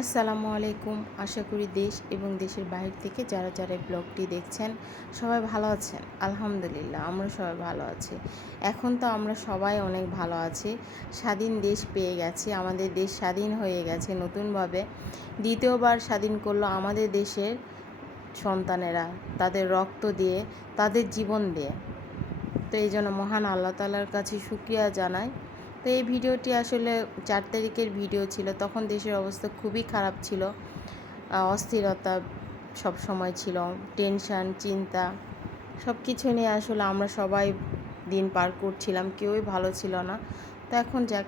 আসসালামু আলাইকুম। আশা করি দেশ এবং দেশের বাইরে থেকে যারা যারা ব্লগটি দেখছেন সবাই ভালো আছেন। আলহামদুলিল্লাহ, আমরা সবাই ভালো আছি। এখন তো আমরা সবাই অনেক ভালো আছি। স্বাধীন দেশ পেয়ে গেছি। আমাদের দেশ স্বাধীন হয়ে গেছে নতুনভাবে। দ্বিতীয়বার স্বাধীন করল আমাদের দেশের সন্তানেরা। তাদের রক্ত দিয়ে, তাদের জীবন দিয়ে। তো এই জন্য মহান আল্লাহ তালার কাছে শুক্রিয়া জানাই। তো এই ভিডিওটি আসলে চার তারিখের ভিডিও ছিল। তখন দেশের অবস্থা খুবই খারাপ ছিল। অস্থিরতা সব সময় ছিল, টেনশন, চিন্তা সব কিছু নিয়ে আসলে আমরা সবাই দিন পার করছিলাম, কেউই ভালো ছিল না। তো এখন যাক,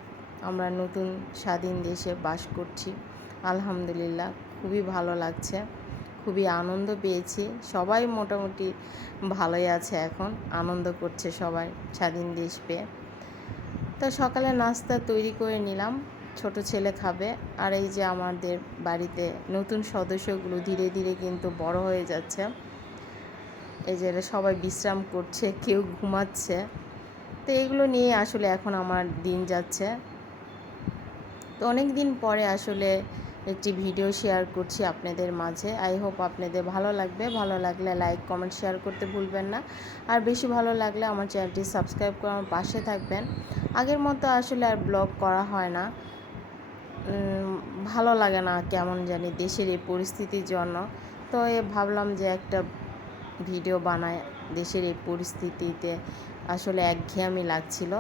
আমরা নতুন স্বাধীন দেশে বাস করছি। আলহামদুলিল্লাহ, খুবই ভালো লাগছে, খুবই আনন্দ পেয়েছি। সবাই মোটামুটি ভালোই আছে এখন, আনন্দ করছে সবাই স্বাধীন দেশ পেয়ে। তো সকালে নাস্তা তৈরি করে নিলাম, ছোট ছেলে খাবে। আর এই যে আমাদের বাড়িতে নতুন সদস্যগুলো ধীরে ধীরে কিন্তু বড় হয়ে যাচ্ছে। এই যে সবাই বিশ্রাম করছে, কেউ ঘুমাচ্ছে। তো এগুলো নিয়ে আসলে এখন আমার দিন যাচ্ছে। তো অনেক দিন পরে আসলে একটি ভিডিও শেয়ার করছি আপনাদের মাঝে। আই হোপ আপনাদের ভালো লাগবে। ভালো লাগলে লাইক কমেন্ট শেয়ার করতে ভুলবেন না। আর বেশি ভালো লাগলে আমার চ্যানেলটি সাবস্ক্রাইব করে আমার পাশে থাকবেন। আগের মতো আসলে আর ব্লগ করা হয় না। ভালো লাগে না কেমন জানি দেশের এই পরিস্থিতির জন্য। তো এ ভাবলাম যে একটা ভিডিও বানায় দেশের এই পরিস্থিতিতে। আসলে একঘেয়েমি লাগছিল।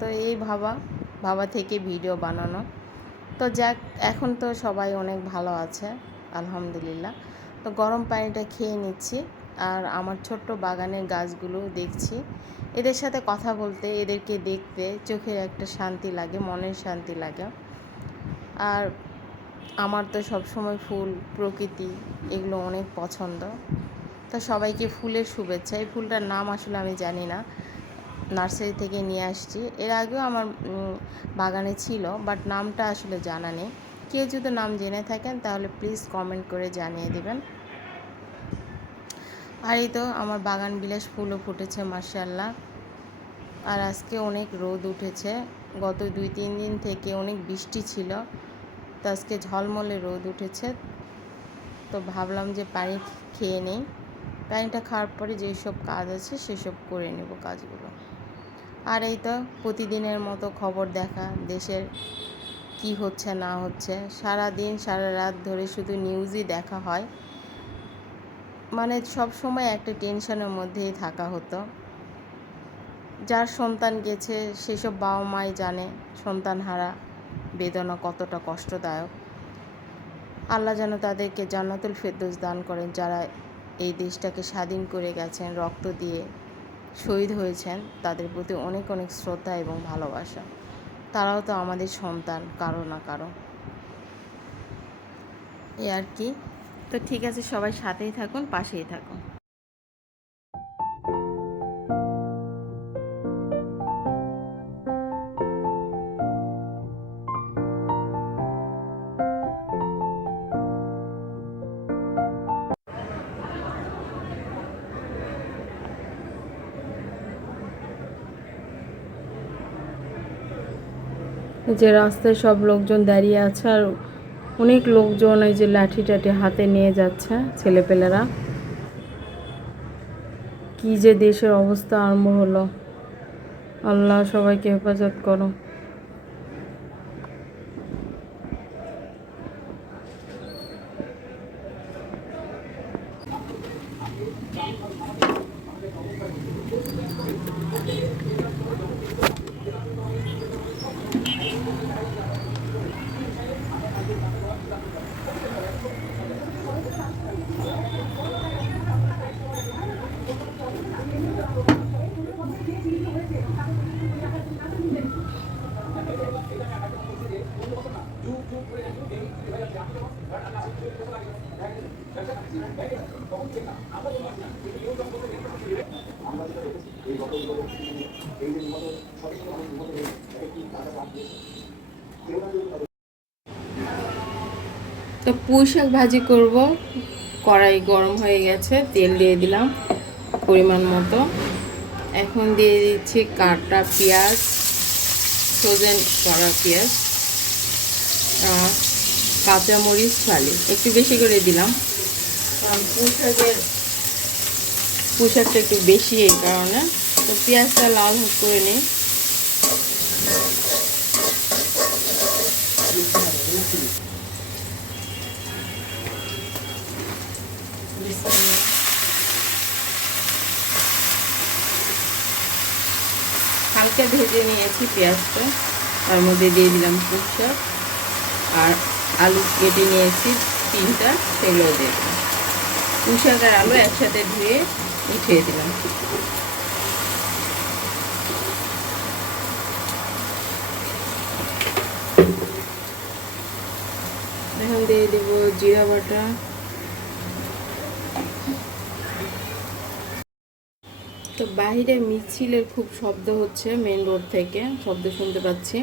তো এই ভাবা ভাবা থেকে ভিডিও বানানো। তো যাক, এখন তো সবাই অনেক ভালো আছে, আলহামদুলিল্লাহ। তো গরম পানিটা খেয়ে নিচ্ছি, আর আমার ছোট্ট বাগানের গাছগুলো দেখছি। এদের সাথে কথা বলতে, এদেরকে দেখতে চোখের একটা শান্তি লাগে, মনের শান্তি লাগে। আর আমার তো সবসময় ফুল, প্রকৃতি এগুলো অনেক পছন্দ। তো সবাইকে ফুলের শুভেচ্ছা। এই ফুলটার নাম আসলে আমি জানি না। নার্সারি থেকে নিয়ে আসছি। এর আগেও আমার বাগানে ছিল, বাট নামটা আসলে জানা নেই। কেউ যদি নাম জেনে থাকেন, তাহলে প্লিজ কমেন্ট করে জানিয়ে দেবেন। আর এই তো আমার বাগান বিলাস ফুলও ফুটেছে মার্শাল্লাহ আর আজকে অনেক রোদ উঠেছে। গত দুই, তিন দিন থেকে অনেক বৃষ্টি ছিল। তো আজকে ঝলমলে রোদ উঠেছে। তো ভাবলাম যে পানি খেয়ে নেই। পানিটা খাওয়ার পরে যেসব কাজ আছে, সেসব করে নেব কাজগুলো। আর এই তো প্রতিদিনের মতো খবর দেখা, দেশের কি হচ্ছে, না হচ্ছে। সারা দিন সারা রাত ধরে শুধু নিউজই দেখা হয়। মানে সব সময় একটা টেনশনের মধ্যেই থাকা হতো। যার সন্তান গেছে, সেসব বাবা মাই জানে সন্তান হারা বেদনা কতটা কষ্টদায়ক। আল্লাহ যেন তাদেরকে জান্নাতুল ফেরদৌস দান করেন, যারা এই দেশটাকে স্বাধীন করে গেছেন, রক্ত দিয়ে শহীদ হয়েছেন, তাদের প্রতি অনেক অনেক শ্রদ্ধা এবং ভালোবাসা। তারাও তো আমাদের সন্তান, কারও না কারও। এ আর কি। তো ঠিক আছে, সবাই সাথেই থাকুন, পাশেই থাকুন। যে রাস্তায় সব লোকজন দাঁড়িয়ে আছে আর অনেক লোকজন এই যে লাঠি টাঠি হাতে নিয়ে যাচ্ছে ছেলেপেলেরা। কি যে দেশের অবস্থা আরম্ভ হলো। আল্লাহ সবাইকে হেফাজত করো। তো পুঁই শাক ভাজি করব। কড়াই গরম হয়ে গেছে তেল দিয়ে দিলাম পরিমাণ মতো। এখন দিয়ে দিচ্ছি কাটা পেঁয়াজ ফ্রোজেন করা পেঁয়াজ আহ, কাঁচামরিচ ফালি। একটু বেশি করে দিলাম। পুঁশাকের পুঁশাকটা একটু বেশি এই কারণে। তো পেঁয়াজটা লাল করে নিই। হালকা ভেজে নিয়েছি পেঁয়াজটা। তার মধ্যে দিয়ে দিলাম পুঁশাক আর আলু কেটে নিয়েছি তিনটা সেগুলো দিয়ে দিলাম। পুঁশাক আর আলু একসাথে ধুয়ে উঠিয়ে দিলাম। এখন দিয়ে দেব জিরা বাটা। তো বাইরে মিছিলের খুব শব্দ হচ্ছে মেন রোড থেকে। শব্দ শুনতে পাচ্ছি।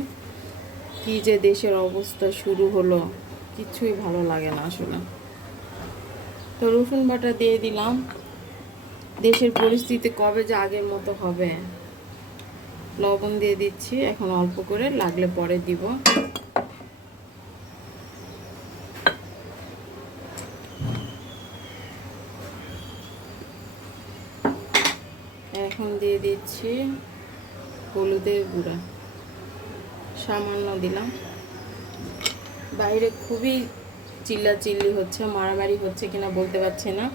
কি যে দেশের অবস্থা শুরু হলো, কিছুই ভালো লাগে না আসলে। তো রসুন বাটা দিয়ে দিলাম। দেশের পরিস্থিতি কবে যে আগের মতো হবে? লবণ দিয়ে দিচ্ছি, এখন অল্প করে, লাগলে পরে দিব। এখন দিয়ে দিচ্ছি হলুদের গুঁড়া। সামান্য দিলাম। বাইরে খুবই চিল্লা চিল্লি হচ্ছে, মারামারি হচ্ছে কিনা বলতে পারছি না।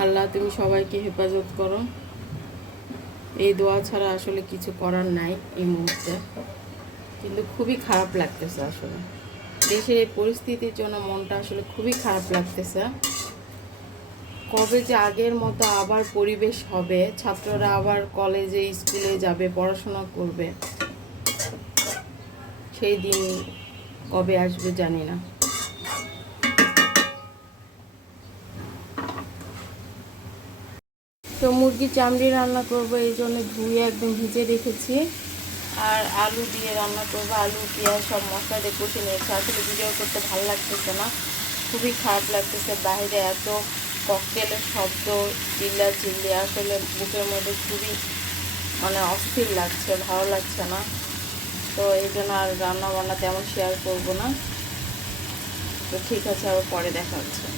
আল্লাহ, তুমি সবাইকে হেফাজত করো। এই দোয়া ছাড়া আসলে কিছু করার নাই এই মুহূর্তে। কিন্তু খুবই খারাপ লাগতেছে আসলে। দেশের এই পরিস্থিতির জন্য মনটা আসলে খুবই খারাপ লাগতেছে। কবে যে আগের মতো আবার পরিবেশ হবে, ছাত্ররা আবার কলেজে, স্কুলে যাবে, পড়াশোনা করবে, সেই দিন কবে আসবে জানি না। তো মুরগি চামড়ি রান্না করব, এই জন্য ধুয়ে একদম ভিজে রেখেছি। আর আলু দিয়ে রান্না করব, আলু, পেঁয়াজ সব মশলা দিয়ে কষে নিয়েছি। আসলে ভিডিও করতে ভালো লাগতেছে না, খুবই খারাপ লাগতেছে, বাইরে এত ককটেলের শব্দ, চিল্লা চিল্লি আসলে বুকের মধ্যে খুবই মানে অস্থির লাগছে, ভালো লাগছে না। তো এই জন্য আর রান্না বান্না তেমন শেয়ার করব না। তো ঠিক আছে, আবার পরে দেখা হচ্ছে।